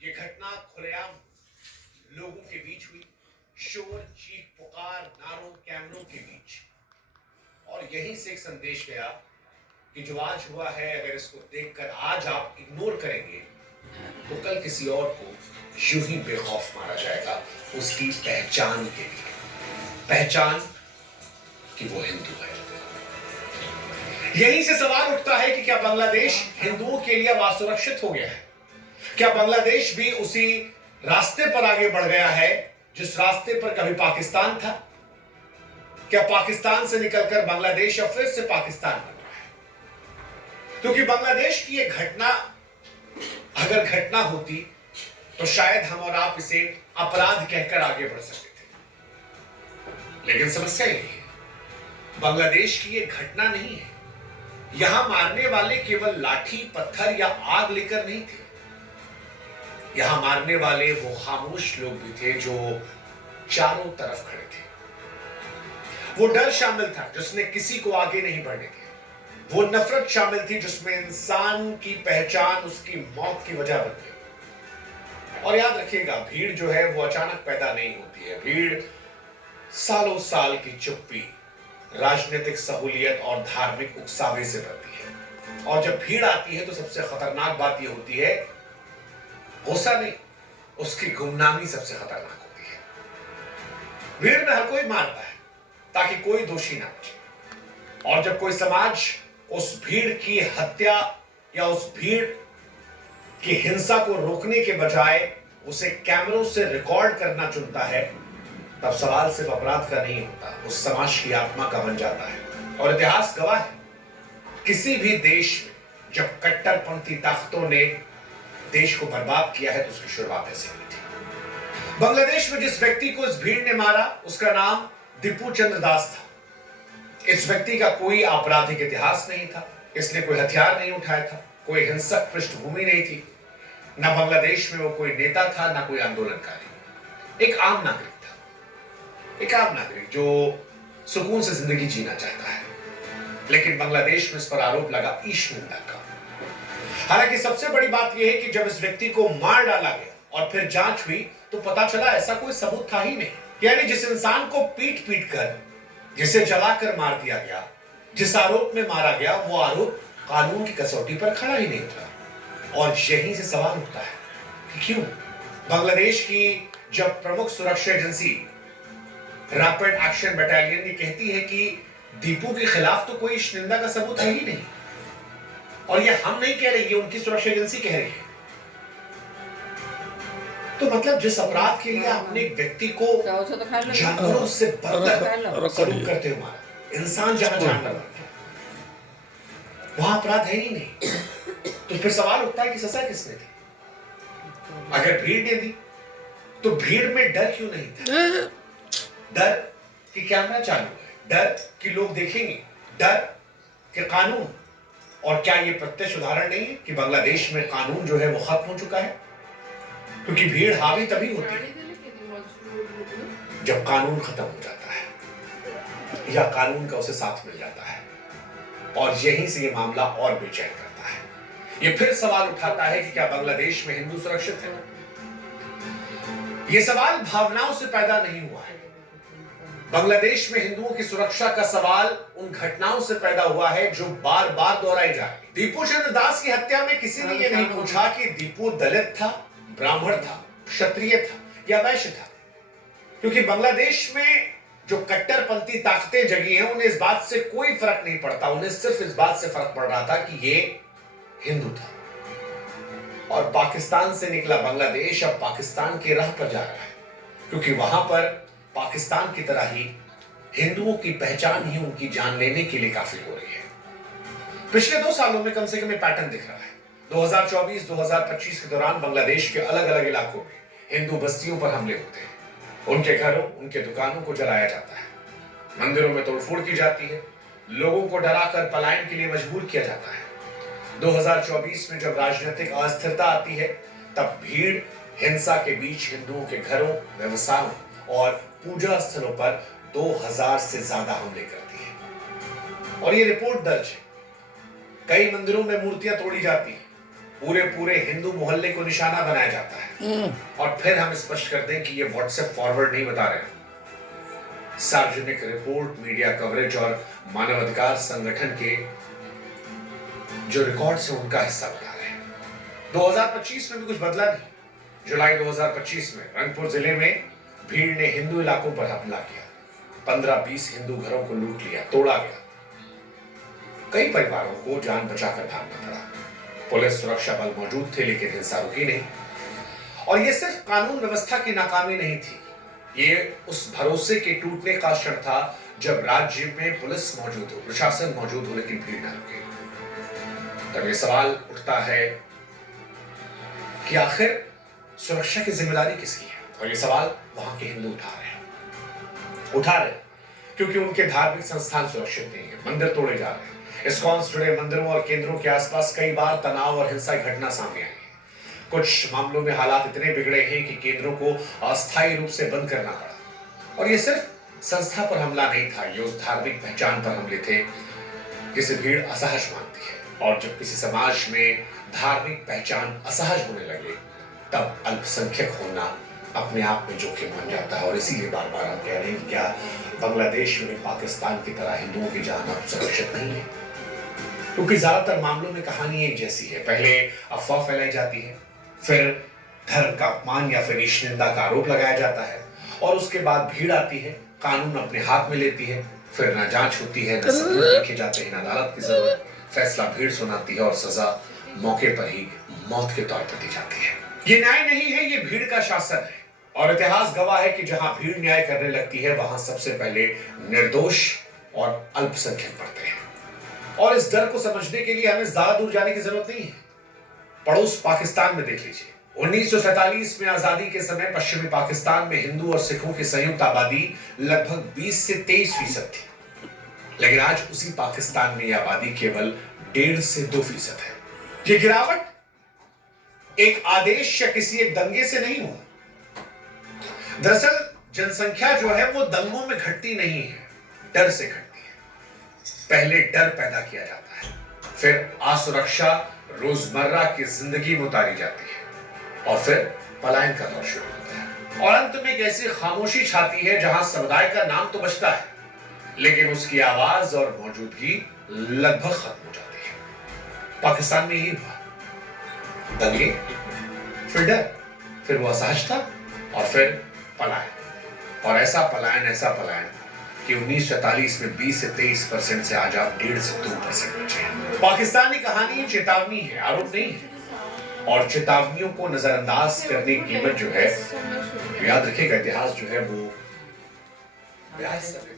ये घटना खुलेआम लोगों के बीच हुई, शोर, चीख पुकार, नारों, कैमरों के बीच। और यहीं से एक संदेश गया कि जो आज हुआ है, अगर इसको देखकर आज आप इग्नोर करेंगे तो कल किसी और को यूं ही बेखौफ मारा जाएगा उसकी पहचान के लिए, पहचान कि वो हिंदू है। यहीं से सवाल उठता है कि क्या बांग्लादेश हिंदुओं के लिए अब असुरक्षित हो गया है? क्या बांग्लादेश भी उसी रास्ते पर आगे बढ़ गया है जिस रास्ते पर कभी पाकिस्तान था? क्या पाकिस्तान से निकलकर बांग्लादेश अब फिर से पाकिस्तान बन रहा है? क्योंकि बांग्लादेश की यह घटना अगर घटना होती तो शायद हम और आप इसे अपराध कहकर आगे बढ़ सकते थे। लेकिन समस्या यही है, बांग्लादेश की यह घटना नहीं है। यहां मारने वाले केवल लाठी, पत्थर या आग लेकर नहीं थे। यहां मारने वाले वो खामोश लोग भी थे जो चारों तरफ खड़े थे। वो डर शामिल था जिसने किसी को आगे नहीं बढ़ने दिया। वो नफरत शामिल थी जिसमें इंसान की पहचान उसकी मौत की वजह बन गई। और याद रखिएगा, भीड़ जो है वो अचानक पैदा नहीं होती है। भीड़ सालों साल की चुप्पी, राजनीतिक सहूलियत और धार्मिक उकसावे से बनती है। और जब भीड़ आती है तो सबसे खतरनाक बात यह होती है, गुस्सा नहीं, उसकी गुमनामी सबसे खतरनाक होती है। भीड़ में हर कोई मारता है ताकि कोई दोषी ना बचे। और जब कोई समाज उस भीड़ की हत्या या उस भीड़ की हिंसा को रोकने के बजाय उसे कैमरों से रिकॉर्ड करना चुनता है, तब सवाल सिर्फ अपराध का नहीं होता, उस समाज की आत्मा का बन जाता है। और इतिहास गवाह है, किसी भी देश में जब कट्टरपंथी ताकतों ने देश को बर्बाद किया है तो उसकी शुरुआत ऐसे हुई थी। बांग्लादेश में जिस व्यक्ति को इस भीड़ ने मारा उसका नाम दीपू चंद्र दास था। इस व्यक्ति का कोई आपराधिक इतिहास नहीं था, इसने कोई हथियार नहीं उठाया था, कोई हिंसक पृष्ठभूमि नहीं थी, ना बांग्लादेश में वो कोई नेता था ना कोई आंदोलनकारी। एक आम नागरिक था, एक आम नागरिक जो सुकून से जिंदगी जीना चाहता है। लेकिन बांग्लादेश में इस पर आरोप लगा ईश निंदा का। हालांकि सबसे बड़ी बात यह है कि जब इस व्यक्ति को मार डाला गया और फिर जांच हुई तो पता चला ऐसा कोई सबूत था ही नहीं। यानी जिस इंसान को पीट पीट कर, जिसे जलाकर मार दिया गया, जिस आरोप में मारा गया, वो आरोप कानून की कसौटी पर खड़ा ही नहीं उतरा। और यहीं से सवाल उठता है कि क्यों बांग्लादेश की जब प्रमुख सुरक्षा एजेंसी रैपिड एक्शन बटालियन ये कहती है कि दीपू के खिलाफ तो कोई निंदा का सबूत है ही नहीं, और ये हम नहीं कह रहे, ये उनकी सुरक्षा एजेंसी कह रही है, तो मतलब जिस अपराध के लिए आपने एक व्यक्ति को जानवरों से बदतर सलूक करते हुए मारा, इंसान जहां जानवर बन गया, वहां अपराध है ही नहीं। तो फिर सवाल उठता है कि सजा किसने दी? अगर भीड़ ने दी तो भीड़ में डर क्यों नहीं था? डर कि कैमरा चालू है, डर कि लोग देखेंगे, डर कि कानून। और क्या ये प्रत्यक्ष उदाहरण नहीं है कि बांग्लादेश में कानून जो है वो खत्म हो चुका है? क्योंकि भीड़ हावी तभी होती है जब कानून खत्म हो जाता है या कानून का उसे साथ मिल जाता है। और यहीं से ये मामला और बेचैन करता है। ये फिर सवाल उठाता है कि क्या बांग्लादेश में हिंदू सुरक्षित है? ये सवाल भावनाओं से पैदा नहीं हुआ है। बांग्लादेश में हिंदुओं की सुरक्षा का सवाल उन घटनाओं से पैदा हुआ है जो बार बार दोहराई जा रही। दीपू चंद्र दास की हत्या में किसी ने यह नहीं पूछा कि दीपू दलित था, ब्राह्मण था, क्षत्रिय था या वैश्य था। क्योंकि बांग्लादेश में जो कट्टरपंथी ताकतें जगी हैं उन्हें इस बात से कोई फर्क नहीं पड़ता, उन्हें सिर्फ इस बात से फर्क पड़ रहा था कि ये हिंदू था। और पाकिस्तान से निकला बांग्लादेश अब पाकिस्तान की राह पर जा रहा है, क्योंकि वहां पर पाकिस्तान की तरह ही हिंदुओं की पहचान ही उनकी जान लेने के लिए काफी हो रही है। पिछले 2 सालों में कम से कम एक पैटर्न दिख रहा है। 2024-2025 के दौरान बांग्लादेश के अलग अलग इलाकों में हिंदू बस्तियों पर हमले होते हैं, उनके घरों, उनके दुकानों को जलाया जाता है, मंदिरों में तोड़फोड़ की जाती है, लोगों को डराकर पलायन के लिए मजबूर किया जाता है। 2024 में जब राजनीतिक अस्थिरता आती है तब भीड़ हिंसा के बीच हिंदुओं के घरों, व्यवसायों और पूजा स्थलों पर 2000 से ज्यादा हमले करती है। और ये रिपोर्ट दर्ज है। कई मंदिरों में मूर्तियां तोड़ी जाती हैं, पूरे पूरे हिंदू मोहल्ले को निशाना बनाया जाता है। और फिर हम स्पष्ट कर दें कि ये व्हाट्सएप फॉरवर्ड नहीं बता रहे, सार्वजनिक रिपोर्ट, मीडिया कवरेज और मानवाधिकार संगठन के जो रिकॉर्ड्स हैं उनका हिस्सा बता रहे हैं। 2025 में भी कुछ बदला नहीं। जुलाई 2025 में रंगपुर जिले में भीड़ ने हिंदू इलाकों पर हमला किया, 15-20 हिंदू घरों को लूट लिया, तोड़ा गया, कई परिवारों को जान बचाकर भागना पड़ा। पुलिस सुरक्षा बल मौजूद थे लेकिन हिंसा रुकी नहीं। और यह सिर्फ कानून व्यवस्था की नाकामी नहीं थी, ये उस भरोसे के टूटने का क्षण था जब राज्य में पुलिस मौजूद हो, प्रशासन मौजूद हो, लेकिन भीड़ न रुके। तब यह सवाल उठता है कि आखिर सुरक्षा की जिम्मेदारी किसकी है? और यह सवाल वहां के हिंदू उठा रहे क्योंकि उनके धार्मिक संस्थान सुरक्षित नहीं है, मंदिर तोड़े जा रहे हैं। इस्कॉन से जुड़े मंदिरों और केंद्रों के आसपास कई बार तनाव और हिंसा की घटना सामने आई है। कुछ मामलों में हालात इतने बिगड़े हैं कि केंद्रों को अस्थायी रूप से बंद करना पड़ा। और यह सिर्फ संस्था पर हमला नहीं था, ये उस धार्मिक पहचान पर हमले थे जिसे भीड़ असहज मानती है। और जब किसी समाज में धार्मिक पहचान असहज होने लगे तब अल्पसंख्यक होना अपने आप में जोखिम बन जाता है। और इसीलिए बार बार हम कह रहे हैं कि क्या बांग्लादेश में पाकिस्तान की तरह हिंदुओं की जान अब सुरक्षित नहीं है? क्योंकि ज्यादातर मामलों में कहानी एक जैसी है। पहले अफवाह फैलाई जाती है, फिर धर्म का अपमान या फिर ईश निंदा का आरोप लगाया जाता है, और उसके बाद भीड़ आती है, कानून अपने हाथ में लेती है, फिर ना जांच होती है, ना सबूत लिखे जाते हैं, ना अदालत की जरूरत, फैसला भीड़ सुनाती है और सजा मौके पर ही मौत के तौर पर दी जाती है। ये न्याय नहीं है, ये भीड़ का शासन है। और इतिहास गवाह है कि जहां भीड़ न्याय करने लगती है वहां सबसे पहले निर्दोष और अल्पसंख्यक पड़ते हैं। और इस डर को समझने के लिए हमें ज्यादा दूर जाने की जरूरत नहीं है। पड़ोस पाकिस्तान में देख लीजिए, 1947 में आजादी के समय पश्चिमी पाकिस्तान में हिंदू और सिखों की संयुक्त आबादी लगभग 20 से 23% थी, लेकिन आज उसी पाकिस्तान में यह आबादी केवल 1.5 से 2% है। यह गिरावट एक आदेश या किसी एक दंगे से नहीं हुआ। दरअसल जनसंख्या जो है वो दंगों में घटती नहीं है, डर से घटती है। पहले डर पैदा किया जाता है, फिर असुरक्षा रोजमर्रा की जिंदगी में उतारी जाती है, और फिर पलायन का दौर शुरू होता है। और अंत में एक ऐसी खामोशी छाती है जहां समुदाय का नाम तो बचता है लेकिन उसकी आवाज और मौजूदगी लगभग खत्म हो जाती है। पाकिस्तान में यही हुआ, दंगे, फिर डर, फिर वो असहजता और फिर पलायन। और ऐसा पलायन कि 1947 में 20 से 23% से आज आप 1.5 से 2% बचे हैं। पाकिस्तानी कहानी चेतावनी है, आरोप नहीं है। और चेतावनियों को नजरअंदाज करने की कीमत जो है, याद रखिएगा, इतिहास जो है वो ब्याज से